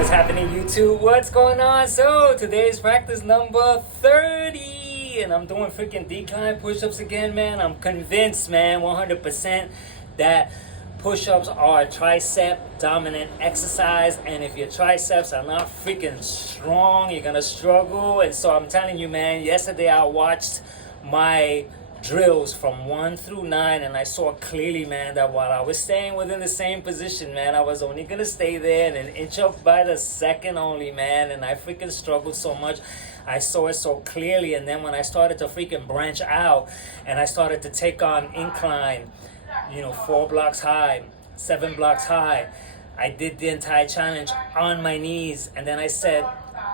What's happening, YouTube? What's going on? So today's practice number 30 and I'm doing freaking decline push-ups again, man. I'm convinced, man, 100% that push-ups are a tricep dominant exercise, and if your triceps are not freaking strong, you're gonna struggle. And so I'm telling you, man, yesterday I watched my drills from 1 through 9 and I saw clearly, man, that while I was staying within the same position, man, I was only gonna stay there and an inch up by the second only, man, and I freaking struggled so much. I saw it so clearly. And then when I started to freaking branch out and I started to take on incline, 4 blocks high, 7 blocks high, I did the entire challenge on my knees. And then I said,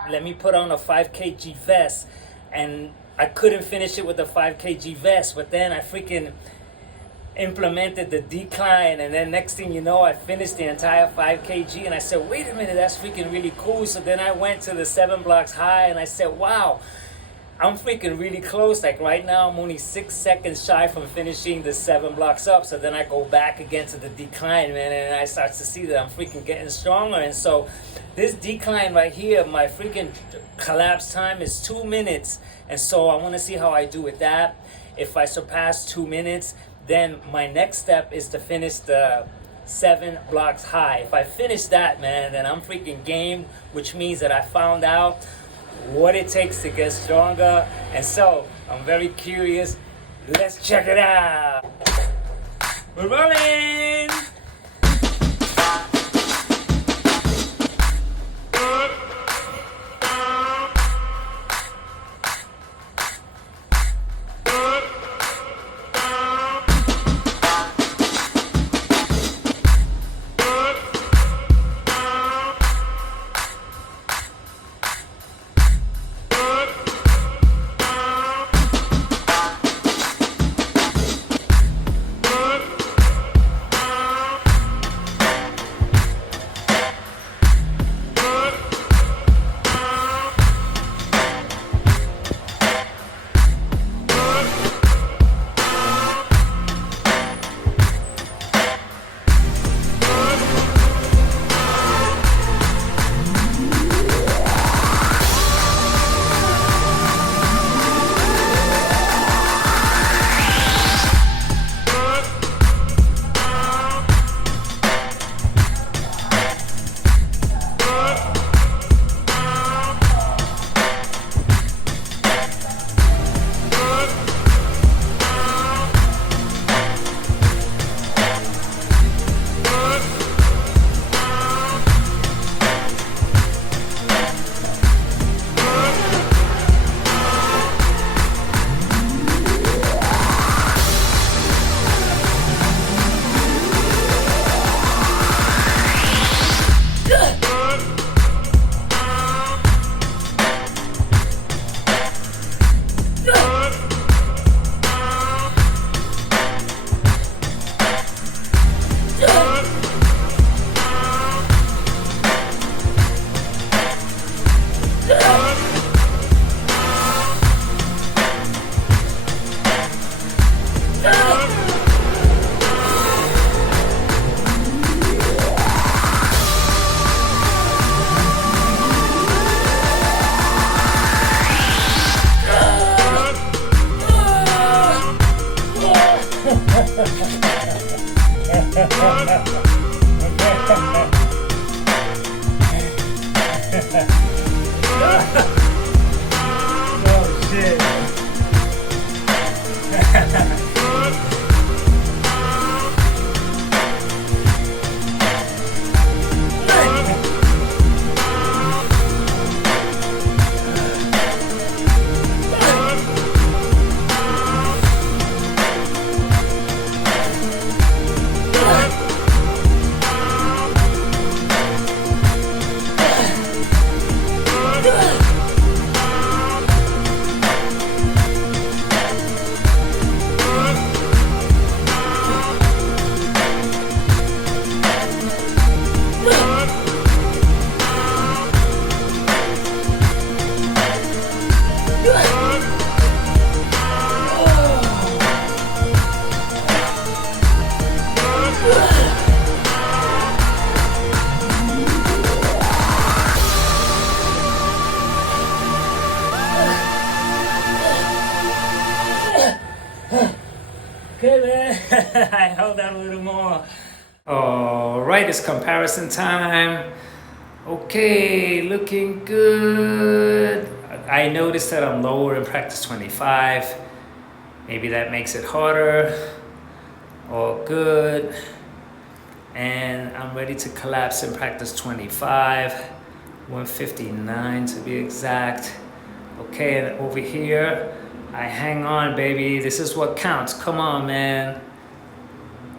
let me put on a 5 kg vest. And I couldn't finish it with the 5 kg vest, but then I freaking implemented the decline, and then next thing you know, I finished the entire 5 kg, and I said, wait a minute, that's freaking really cool. So then I went to the 7 blocks high, and I said, wow, I'm freaking really close. Like right now, I'm only 6 seconds shy from finishing the 7 blocks up. So then I go back again to the decline, man, and I start to see that I'm freaking getting stronger. And so this decline right here, my freaking collapse time is 2 minutes. And so I want to see how I do with that. If I surpass 2 minutes, then my next step is to finish the 7 blocks high. If I finish that, man, then I'm freaking game, which means that I found out what it takes to get stronger. And so I'm very curious. Let's check it out. We're rolling. I held out a little more. All right, it's comparison time. Okay, looking good. I noticed that I'm lower in practice 25. Maybe that makes it harder. All good. And I'm ready to collapse in practice 25. 159 to be exact. Okay, and over here, I hang on, baby. This is what counts. Come on, man.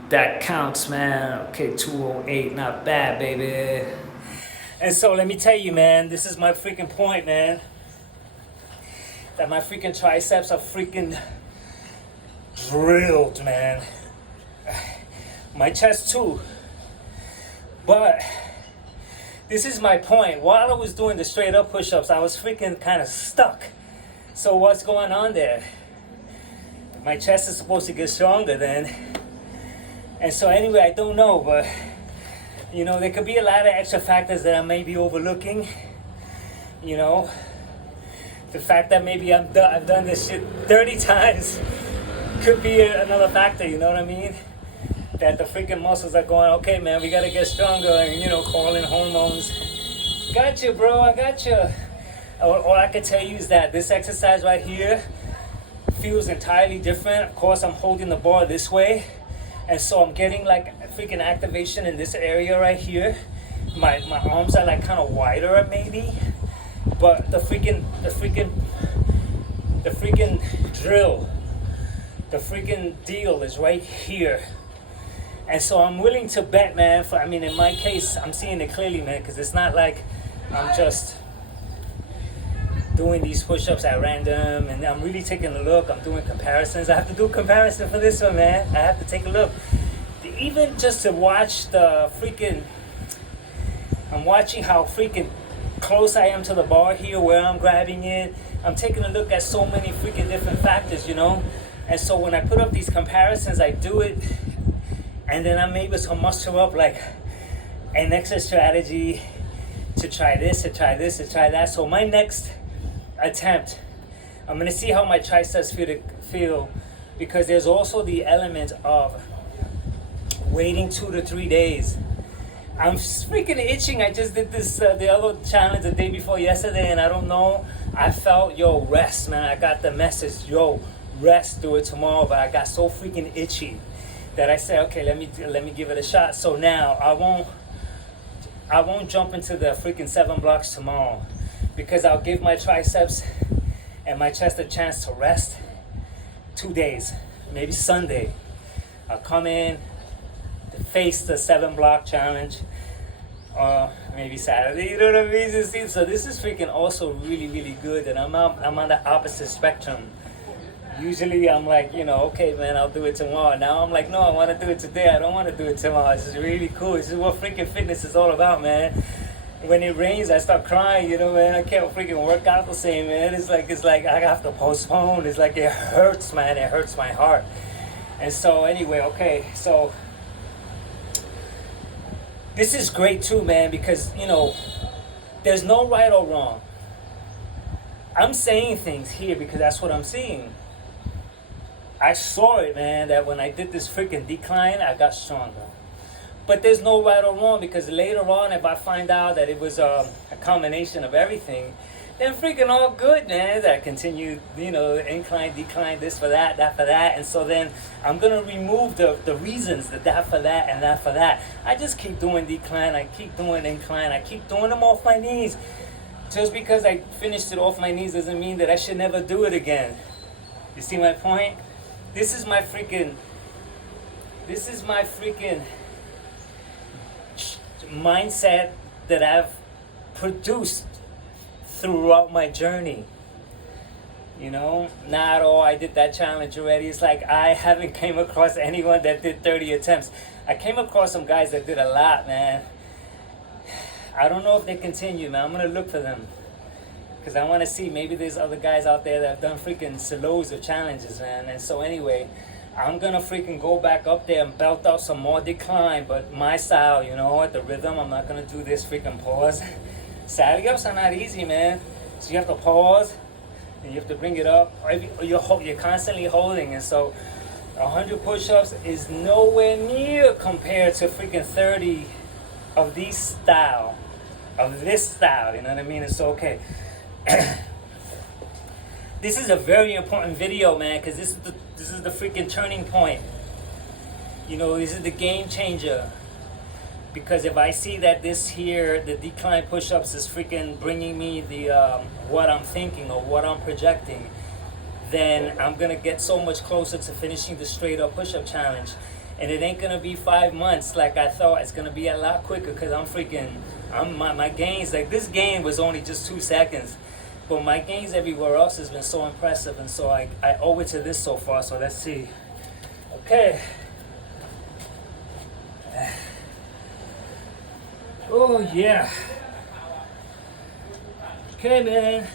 That counts, man. Okay, 208, not bad, baby. And so let me tell you, man, this is my freaking point, man. That my freaking triceps are freaking drilled, man. My chest too. But this is my point. While I was doing the straight up push-ups, I was freaking kind of stuck. So what's going on there? My chest is supposed to get stronger then. And so anyway, I don't know, but you know, there could be a lot of extra factors that I may be overlooking. You know, the fact that maybe I've done this shit 30 times could be another factor, you know what I mean? That the freaking muscles are going, okay, man, we gotta get stronger, and you know, calling hormones. Gotcha, bro, I gotcha. All I can tell you is that this exercise right here feels entirely different. Of course, I'm holding the bar this way, and so I'm getting like freaking activation in this area right here. My arms are like kind of wider maybe, but the freaking drill, the freaking deal is right here. And so I'm willing to bet, man, in my case, I'm seeing it clearly, man, because it's not like I'm just doing these push-ups at random, and I'm really taking a look. I'm doing comparisons. I have to do a comparison for this one, man. I have to take a look. Even just to watch the freaking, I'm watching how freaking close I am to the bar here, where I'm grabbing it. I'm taking a look at so many freaking different factors, you know? And so when I put up these comparisons, I do it, and then I'm able to muster up like an extra strategy to try this, to try this, to try that. So my next attempt, I'm gonna see how my triceps feel, because there's also the element of waiting 2 to 3 days. I'm freaking itching. I just did this the other challenge the day before yesterday, and I don't know. I felt, yo, rest, man. I got the message, yo, rest, do it tomorrow. But I got so freaking itchy that I said, okay, let me give it a shot. So now I won't jump into the freaking 7 blocks tomorrow, because I'll give my triceps and my chest a chance to rest 2 days, maybe Sunday. I'll come in, face the 7 block challenge, or maybe Saturday, you know what I mean? So this is freaking also really, really good, and I'm on the opposite spectrum. Usually I'm like, you know, okay, man, I'll do it tomorrow. Now I'm like, no, I want to do it today. I don't want to do it tomorrow. This is really cool. This is what freaking fitness is all about, man. When it rains, I start crying, you know, man. I can't freaking work out the same, man. It's like I have to postpone. It's like it hurts, man. It hurts my heart. And so anyway, okay, so this is great too, man, because, you know, there's no right or wrong. I'm saying things here because that's what I'm seeing. I saw it, man, that when I did this freaking decline, I got stronger. But there's no right or wrong, because later on, if I find out that it was a combination of everything, then freaking all good, man. I continue, you know, incline, decline, this for that for that. And so then I'm going to remove the reasons, that for that and that for that. I just keep doing decline, I keep doing incline, I keep doing them off my knees. Just because I finished it off my knees doesn't mean that I should never do it again. You see my point? This is my freaking mindset that I've produced throughout my journey. You know, not, oh, I did that challenge already. It's like I haven't came across anyone that did 30 attempts. I came across some guys that did a lot, man. I don't know if they continue, man. I'm gonna look for them, because I want to see, maybe there's other guys out there that have done freaking loads of challenges, man. And so anyway, I'm gonna freaking go back up there and belt out some more decline, but my style, you know, at the rhythm. I'm not gonna do this freaking pause. Sally ups are not easy, man. So you have to pause, and you have to bring it up. You're constantly holding, and so 100 push-ups is nowhere near compared to freaking 30 of this style, you know what I mean? It's okay. This is a very important video, man, because this is the freaking turning point. You know, this is the game changer. Because if I see that this here, the decline push-ups is freaking bringing me the what I'm thinking or what I'm projecting, then I'm gonna get so much closer to finishing the straight up push-up challenge. And it ain't gonna be 5 months like I thought. It's gonna be a lot quicker because my gains, like this gain was only just 2 seconds. But my gains everywhere else has been so impressive, and so I owe it to this so far. So let's see. Okay. Oh yeah. Okay, man.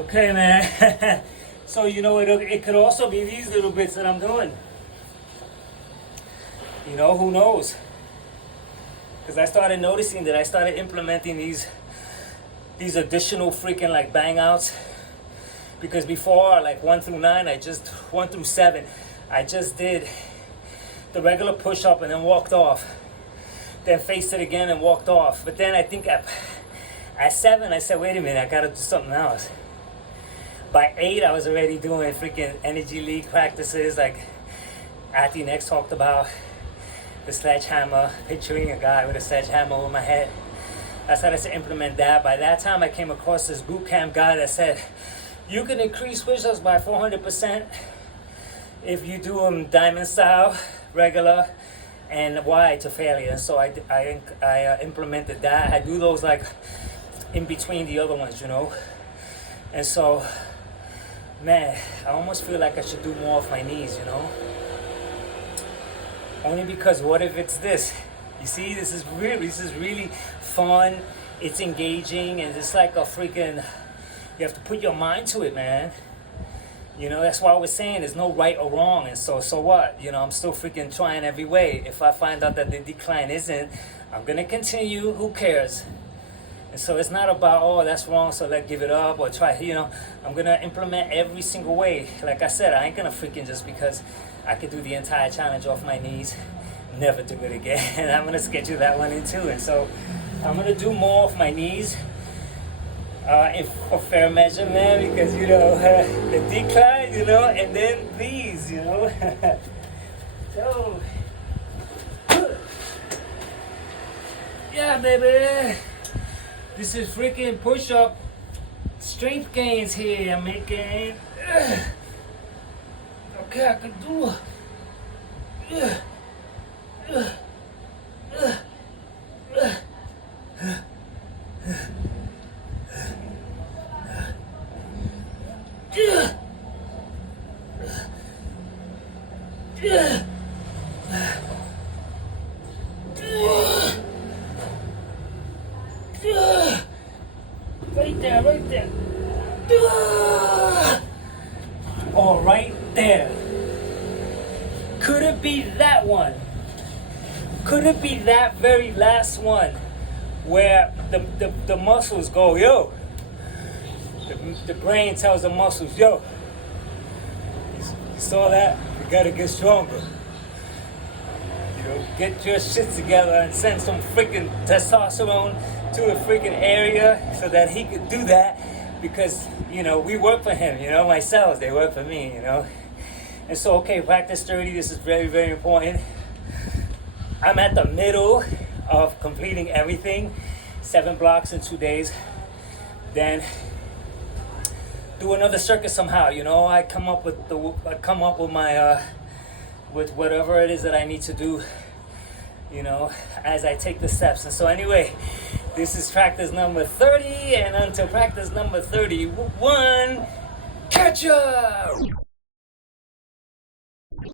Okay, man. So, you know, it could also be these little bits that I'm doing. You know, who knows? Because I started noticing that I started implementing these additional freaking like bang outs. Because before, like 1 through 9, 1 through 7, I just did the regular push up and then walked off. Then faced it again and walked off. But then I think at 7, I said, wait a minute, I gotta do something else. By 8, I was already doing freaking energy league practices like Athlean X talked about, the sledgehammer, picturing a guy with a sledgehammer over my head. I started to implement that. By that time, I came across this boot camp guy that said, you can increase push-ups by 400% if you do them diamond style, regular, and wide to failure. So I implemented that. I do those like in between the other ones, you know. And so, man, I almost feel like I should do more off my knees, you know. Only because what if it's this? You see, this is really fun. It's engaging, and it's like a freaking, you have to put your mind to it, man. You know, that's why I was saying there's no right or wrong, and so what? You know, I'm still freaking trying every way. If I find out that the decline isn't, I'm gonna continue, who cares? And so it's not about, oh, that's wrong, so let's give it up or try, you know. I'm gonna implement every single way. Like I said, I ain't gonna freaking just because I could do the entire challenge off my knees, never do it again. I'm gonna schedule that one in too. And so I'm gonna do more off my knees for fair measure, man, because, you know, the decline, you know, and then these, you know. So, yeah, baby. This is freaking push-up strength gains here I'm making. Okay, I can do Right there. Oh, right there. Could it be that one? Could it be that very last one where the muscles go, yo? The brain tells the muscles, yo, you saw that? You gotta get stronger. You know, get your shit together and send some freaking testosterone to a freaking area so that he could do that, because, you know, we work for him, you know, my cells, they work for me, you know. And so, okay, practice 30, this is very, very important. I'm at the middle of completing everything, 7 blocks in 2 days. Then do another circuit somehow. You know, I come up with my with whatever it is that I need to do, you know, as I take the steps. And so anyway, this is practice number 30, and until practice number 31, catch up.